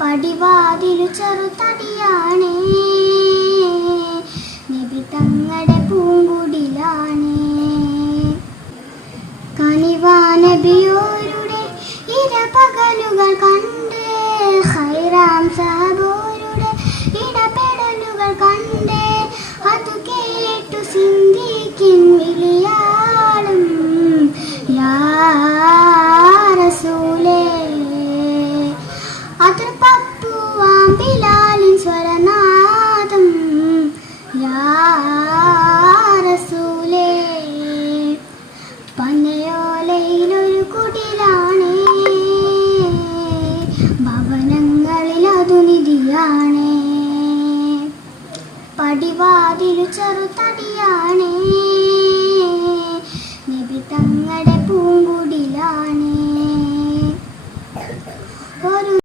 പടിവാതിലു ചെറുതടിയാണേ, നബി തങ്ങളുടെ പൂങ്കുടിലാണേ. കനിവാ നബിയോരുടെ ഇരപകലുകൾ കണ്ട്, ഖൈറാം സഹബോരുടെ ഇടപെടലുകൾ കണ്ട്, അതു കേട്ടു സിന്ദീഖിൻ വിളിയാളും യാ റസൂലേ. അതിർപ്പപ്പുവാം ബിലാലിൻ സ്വരനാദം യാ റസൂലേ. പനയോലയിലൊരു കുടിലാണേ, ഭവനങ്ങളിൽ അതു നിധിയാണേ. പടിവാതിലു ചെറുതടിയാണേ, നബി തങ്ങളുടെ